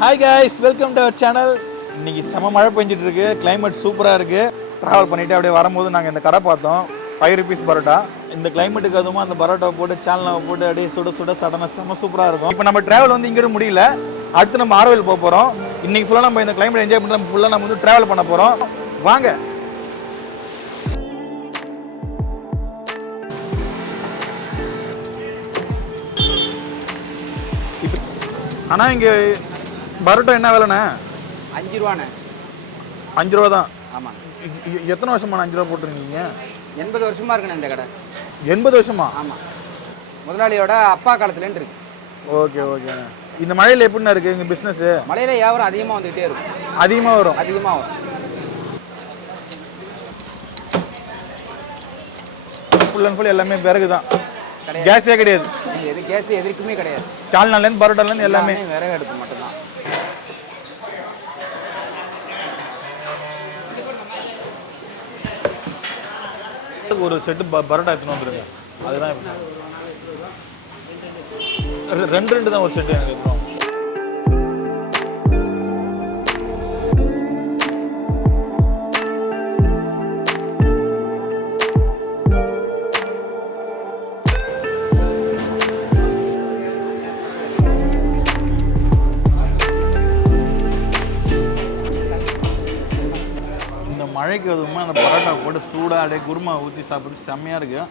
Hi guys, welcome to our channel. இன்னைக்கு செம மழை பெஞ்சிட்டு இருக்கு, கிளைமேட் சூப்பராக இருக்கு. ட்ராவல் பண்ணிட்டு அப்படியே வரும்போது நாங்கள் இந்த கடை பார்த்தோம், 5 rupees பரோட்டா. இந்த கிளைமேட்டுக்கு அதுவும் அந்த பரோட்டாவை போட்டு சேனலை போட்டு அப்படியே சுட சுட சடனாக செம சூப்பராக இருக்கும். இப்போ நம்ம ட்ராவல் வந்து இங்கே முடியல, அடுத்து நம்ம ஆரோவில் போக போகிறோம். இன்னைக்கு ஃபுல்லாக நம்ம இந்த கிளைமேட் என்ஜாய் பண்ணி நம்ம ஃபுல்லாக நம்ம வந்து ட்ராவல் பண்ண போகிறோம். வாங்க. ஆனால் இங்கே பரோட்டா என்ன விலைண்ணே? 5 ரூபாண்ணே. 5 ரூபா தான். ஆமாம். எத்தனை வருஷமா 5 ரூபா போட்டுருக்கீங்க? 80 வருஷமா இருக்குண்ணே இந்த கடை. 80 வருஷமா? ஆமாம். முதலாளியோட அப்பா காலத்துலேருந்து இருக்கு. Okay okay. இந்த மழையில் எப்படின்னா இருக்குது எங்கள் பிஸ்னஸ்? மழையில் வியாபாரம் அதிகமாக வந்துகிட்டே இருக்கும். அதிகமாக வரும்? அதிகமாக வரும். ஃபுல் அண்ட் ஃபுல் எல்லாமே விறகு தான், கேஸே கிடையாது. எது கேஸ் எதுக்குமே கிடையாது. சால்னாலேருந்து பரோட்டாலேருந்து எல்லாமே விறகு அடுப்பு மட்டும்தான். ஒரு செட்டு பரோட்டா எடுத்துன்னு வந்துருங்க. அதுதான் ரெண்டு தான் ஒரு செட்டு எனக்கு எடுத்துரும். மழைக்கு அதுவுமா அந்த பரோட்டா போட்டு சூடாக அப்படியே குருமா ஊற்றி சாப்பிட்றது செம்மையாக இருக்குது.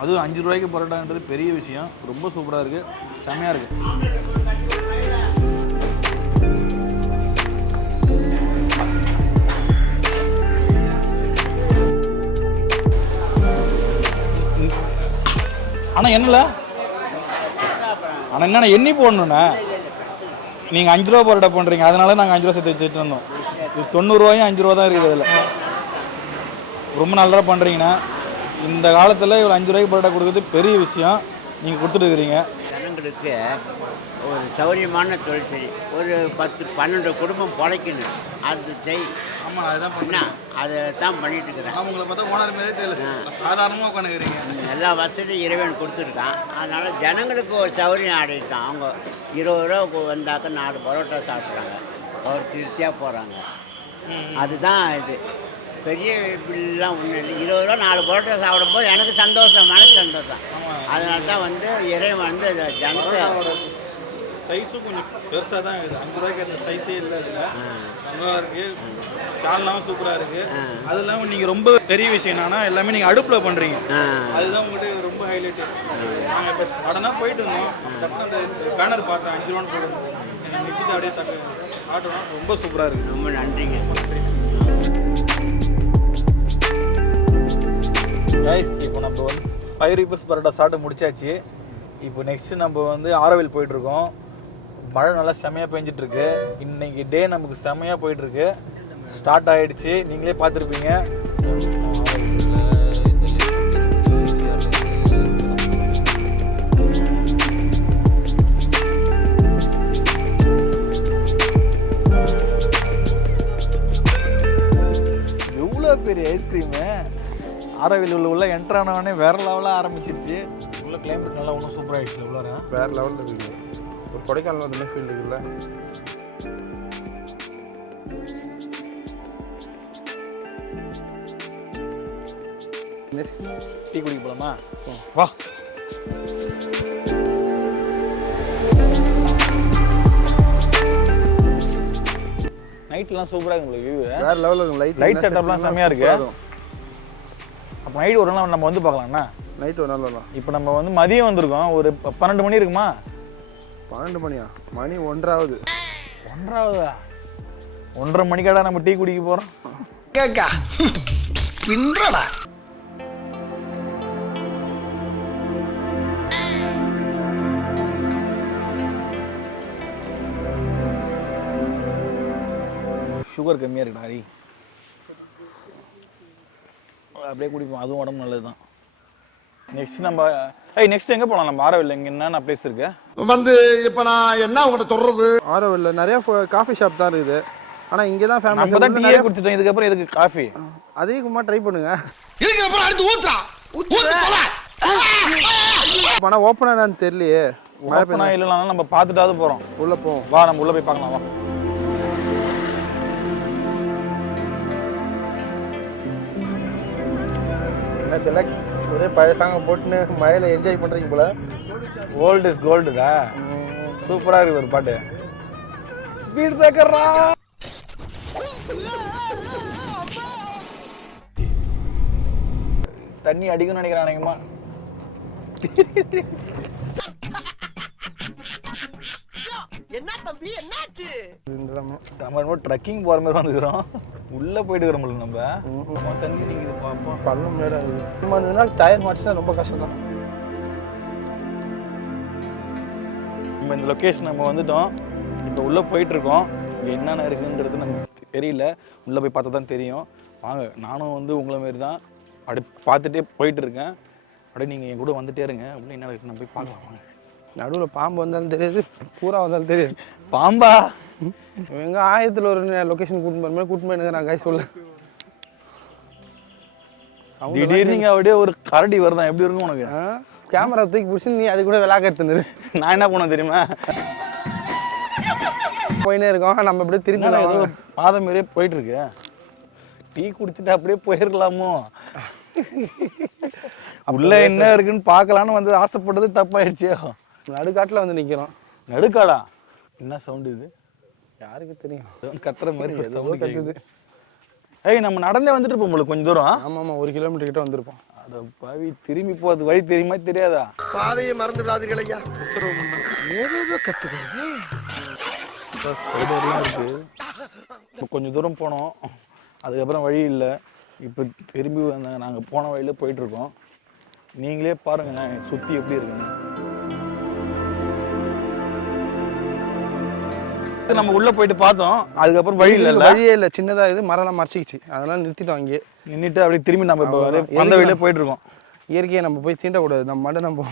அதுவும் 5 ரூபாய்க்கு பரோட்டான்றது பெரிய விஷயம். ரொம்ப சூப்பராக இருக்குது, செம்மையாக இருக்குது. ஆனால் என்னல ஆனால் என்னென்ன எண்ணி போடணுண்ணே, நீங்கள் 5 ரூபா பரோட்டா பண்ணுறீங்க, அதனால நாங்கள் 5 ரூபா சேர்த்து வச்சுட்டு இருந்தோம். 90 ரூபாயும் 5 ரூபா தான் இருக்குது. அதில் ரொம்ப நல்லா பண்ணுறீங்கண்ணா. இந்த காலத்தில் இவ்வளோ 5 ரூபாய்க்கு பரோட்டா கொடுக்குறது பெரிய விஷயம். நீங்கள் கொடுத்துருக்குறீங்க. ஜனங்களுக்கு ஒரு சௌரியமான தொழில் செய், ஒரு 10-12 குடும்பம் பிழைக்கணும், அது செய். ஆமாம், அதுதான் பண்ணா, அதை தான் பண்ணிட்டு இருக்கிறேன். உங்களை பார்த்தா ஓனர் மாரியே தெரியல, சாதாரணமாக உட்காந்துக்கிறீங்க. எல்லா வசதியும் இறைவன் கொடுத்துருக்கான். அதனால் ஜனங்களுக்கு ஒரு சௌரியம் ஆடிட்டான். அவங்க 20 ரூபா வந்தாக்க 4 பரோட்டா சாப்பிட்றாங்க, ஒரு திருப்தியாக போகிறாங்க. அதுதான் இது. பெரிய பில்லாம் ஒன்றும் இல்லை. 20 ரூபா 4 பரோட்டா சாப்பிடும்போது எனக்கு சந்தோஷம், மனசு சந்தோஷம். அதனால தான் வந்து இறைவன் வந்து ஜனத்தை சைஸும் கொஞ்சம் பெருசாக தான் இருக்குது. 5 ரூபாய்க்கு அந்த சைஸே இல்லை. அதில் நல்லா இருக்குது, சால்னாவும் சூப்பராக இருக்குது. அது இல்லாமல் நீங்கள் ரொம்ப பெரிய விஷயம் என்னன்னா எல்லாமே நீங்கள் அடுப்பில் பண்ணுறீங்க. அதுதான் உங்கள்கிட்ட ரொம்ப ஹைலைட்டு. நாங்கள் இப்போ சடனாக போயிட்டு இருந்தோம், டக்குனு அந்த பேனர் பார்த்தேன் 5 ரூபான்னு போட்டு நிறுத்திட்டு அப்படியே ஆட்டோம். ரொம்ப சூப்பராக இருக்குது. ரொம்ப நன்றிங்க. கைஸ், இப்போ நம்ம வந்து 5 rupees பரோட்டா சாப்பிட்டு முடிச்சாச்சு. இப்போ நெக்ஸ்ட்டு நம்ம வந்து ஆரோவில் போயிட்டுருக்கோம். மழை நல்லா செம்மையாக பெஞ்சிட்ருக்கு. இன்றைக்கி டே நமக்கு செம்மையாக போயிட்டுருக்கு. ஸ்டார்ட் ஆகிடுச்சு, நீங்களே பார்த்துருப்பீங்க. எவ்வளோ பெரிய ஐஸ்கிரீமு! ஆரோவில் உள்ள என்ட்ரானவனே வேறு லெவலாக ஆரம்பிச்சிருச்சு. உள்ள கிளைமேட் நல்லா ஒன்றும் சூப்பராக ஆகிடுச்சு. எவ்வளோ வேறு லெவலில் இருக்குது. ஒரு கொடைக்கானல் வந்து ஃபீல் இருக்குல்ல. டீ குடிக்க போகலாமா? வா. நைட்லாம் சூப்பராக இருக்குது வியூ, வேறு லெவலில் இருக்கும். லைட் செட்டப்லாம் செம்மையாக இருக்குது. அப்போ நைட் ஒரு நாள் நம்ம வந்து பார்க்கலாம்ண்ணா. நைட் ஒரு நாள் வரலாம். இப்போ நம்ம வந்து மதியம் வந்திருக்கோம், ஒரு 12 மணி இருக்குமா? 12 மணியா? மணி 1:30 ஆகுது. 1:30 ஆகுதா? 1:30 மணிக்காடா நம்ம டீ குடிக்க போகிறோம். கேக்கா பின்றடா. சுகர் கம்மியாக இருக்குடா ஹரி, அப்படியே குடிப்போம். அதுவும் உடம்பு நல்லது தான். நெக்ஸ்ட் நம்ம நெக்ஸ்ட் எங்கே போகலாம்? நம்ம ஆரோவில் இங்கே என்னென்ன பிளேஸ் இருக்கு வந்து இப்போ நான் என்ன உங்கள்கிட்ட சொல்கிறது? ஆரோவில் நிறைய காஃபி ஷாப் தான் இருக்குது. ஆனால் இங்கே தான் ஃபேமஸ். நம்ம தான் டீயே குடிச்சிட்டோம், இதுக்கப்புறம் எதுக்கு காஃபி? அதிகமாக ட்ரை பண்ணுங்க. இதுக்கு அப்புறம் அடுத்து ஊத்துறா. ஆனால் ஓப்பனானு தெரியலையே. ஓப்பனா இல்லைனாலும் நம்ம பார்த்துட்டாவது போகிறோம். உள்ளே போவோம். வா நம்ம உள்ளே போய் பார்க்கலாம். வா. என்ன திலக் ஒரே பழைய சாங்கை போட்டுன்னு மழையில் என்ஜாய் பண்ணுறீங்க போல. ஓல்டு இஸ் கோல்டுடா. சூப்பராக இருக்கு ஒரு பாட்டு. ஸ்பீட் பிரேக்கர்ரா. தண்ணி அடிக்கணும்னு நினைக்கிறேன் அநேகமா. என்ன தம்பி என்னாச்சு? நம்ம ட்ரக்கிங் போகிற மாதிரி வந்துக்கிறோம். உள்ளே போயிட்டு இருக்கிறோம் நம்ம. தண்ணி நிற்கிது பார்ப்போம். பள்ளம் நேரம் ஆகுது. நம்ம வந்ததுன்னா டயர் மாட்டினா ரொம்ப கஷ்டம் தான். நம்ம இந்த லொக்கேஷன் நம்ம வந்துட்டோம். இப்போ உள்ளே போயிட்டுருக்கோம். இங்கே என்னென்ன இருக்குங்கிறது நமக்கு தெரியல. உள்ளே போய் பார்த்தா தான் தெரியும். வாங்க, நானும் வந்து உங்களை மாரி தான் அப்படி பார்த்துட்டே போயிட்டுருக்கேன். அப்படியே நீங்கள் என் கூட வந்துட்டே இருங்க. அப்படின்னு என்ன இருக்குது நம்ம போய் பார்க்கலாம். வாங்க. நடுவில் பாம்பு வந்தாலும் தெரியாது, பூரா வந்தாலும் தெரியாது. பாம்பா? எங்கள் ஆயத்தில் ஒரு லொக்கேஷன் கூட்டின்னு போய் நான் காய் சொல்ல. திடீர்னு நீங்கள் அப்படியே ஒரு கரடி வருதான், எப்படி இருக்கும் உனக்கு? கேமரா தூக்கி பிடிச்சி நீ அது கூட விளாக்க எடுத்துன்னு. நான் என்ன பண்ண தெரியுமா? போயினே இருக்கோம். நம்ம அப்படியே திரும்பி ஏதோ பாதை மாரியே போயிட்டு இருக்கு. டீ குடிச்சிட்டு அப்படியே போயிருக்கலாமோ? உள்ள என்ன இருக்குன்னு பார்க்கலான்னு வந்து ஆசைப்பட்டது தப்பாயிடுச்சே. நடுக்காட்டில் வந்து நிற்கிறோம். நடுக்காடா? என்ன சவுண்டு இது? யாருக்கு தெரியும்? கத்துற மாதிரி கத்துது. ஏய், நம்ம நடந்தே வந்துட்டு இருப்போம் உங்களுக்கு கொஞ்சம் தூரம். ஆமாம், 1 கிலோமீட்டர் கிட்ட வந்திருப்போம். அட பாவி, திரும்பி போகிறது வழி தெரியுமா தெரியாதா? பாதையை மறந்து விடாதீர்கள் ஐயா. ஏதோ கத்துக்கிறது இருக்கு. இப்போ கொஞ்சம் தூரம் போனோம், அதுக்கப்புறம் வழி இல்லை. இப்போ திரும்பி நாங்கள் போன வழியில் போயிட்டுருக்கோம். நீங்களே பாருங்களேன் சுற்றி எப்படி இருக்குன்னு. நம்ம உள்ளே போயிட்டு பார்த்தோம், அதுக்கப்புறம் வழியே இல்லை. சின்னதாக இது மரம்லாம் மறைச்சிக்கிச்சு, அதெல்லாம் நிறுத்திட்டோம். அங்கே நின்றுட்டு அப்படியே திரும்பி நம்ம இப்போ அந்த வழியிலே போயிட்டுருக்கோம். இயற்கையை நம்ம போய் தீண்டக்கூடாது. நம்ம மட்டும் நம்ம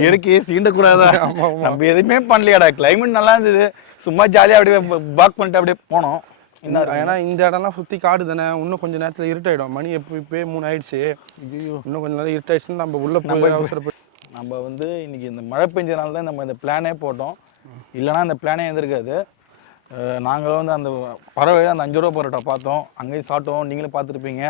இயற்கையை தீண்டக்கூடாதா? நம்ம எதுவுமே பண்ணலையாடா. கிளைமேட் நல்லா இருந்தது, சும்மா ஜாலியாக அப்படியே வாக் பண்ணிட்டு அப்படியே போனோம். ஏன்னா இந்த இடம்லாம் சுற்றி காடு தானே. இன்னும் கொஞ்சம் நேரத்தில் இருட்டாயிடும். மணி இப்போயே 3 ஆயிடுச்சு. இன்னும் கொஞ்சம் நேரம் இருட்டாயிடுச்சுன்னு நம்ம உள்ள நம்ம வந்து இன்னைக்கு இந்த மழை பெஞ்சதுனால தான் நம்ம இந்த பிளானே போட்டோம். இல்லைனா இந்த பிளானே இருந்திருக்காது. நாங்களும் வந்து அந்த பறவையில் அந்த 5 ரூபா பரோட்டா பார்த்தோம், அங்கேயும் சாப்பிட்டோம், நீங்களும் பார்த்துருப்பீங்க.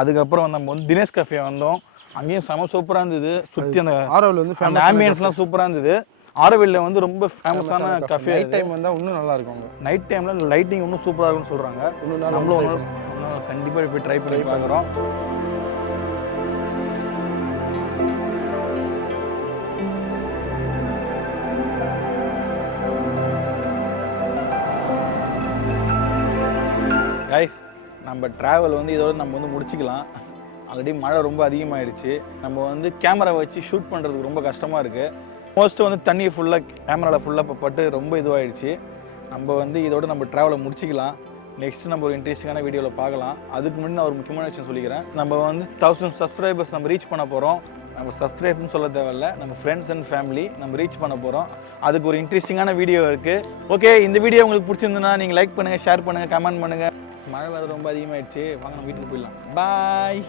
அதுக்கப்புறம் நம்ம வந்து தினேஷ் கஃபே வந்தோம், அங்கேயும் செம சூப்பராக இருந்தது. சுற்றி அந்த ஆரோவில் வந்து அந்த ஆம்பியன்ஸ்லாம் சூப்பராக இருந்தது. ஆரோவில்ல வந்து ரொம்ப ஃபேமஸான கஃபே. நைட் டைம் வந்தால் இன்னும் நல்லா இருக்கும். நைட் டைமில் லைட்டிங் இன்னும் சூப்பராக இருக்கும்னு சொல்கிறாங்க. நம்மளும் கண்டிப்பாக போய் ட்ரை பண்ணி பார்க்குறோம். கைஸ், நம்ம ட்ராவல் வந்து இதோட நம்ம வந்து முடிச்சுக்கலாம். ஆல்ரெடி மழை ரொம்ப அதிகமாகிடுச்சு. நம்ம வந்து கேமரா வச்சு ஷூட் பண்ணுறதுக்கு ரொம்ப கஷ்டமாக இருக்குது. மோஸ்ட்டு வந்து தண்ணி ஃபுல்லாக கேமராவில் ஃபுல்லாக பட்டு ரொம்ப இதுவாகிடுச்சு. நம்ம வந்து இதோட நம்ம ட்ராவலை முடிச்சிக்கலாம். நெக்ஸ்ட்டு நம்ம ஒரு இன்ட்ரெஸ்டிங்கான வீடியோவில் பார்க்கலாம். அதுக்கு முன்னாடி நான் ஒரு முக்கியமான விஷயம் சொல்லிக்கிறேன். நம்ம வந்து 1000 சப்ஸ்கிரைபர்ஸ் நம்ம ரீச் பண்ண போகிறோம். நம்ம சப்ஸ்கிரைப்னு சொல்ல தேவையில்ல, நம்ம ஃப்ரெண்ட்ஸ் அண்ட் ஃபேமிலி நம்ம ரீச் பண்ண போகிறோம். அதுக்கு ஒரு இன்ட்ரெஸ்டிங்கான வீடியோ இருக்குது. ஓகே, இந்த வீடியோ உங்களுக்கு பிடிச்சிருந்துன்னா நீங்கள் லைக் பண்ணுங்கள், ஷேர் பண்ணுங்கள், கமெண்ட் பண்ணுங்கள். மழை வேறு ரொம்ப அதிகமாகிடுச்சு. வாங்க நம்ம வீட்டுக்கு போயிடலாம். பாய்.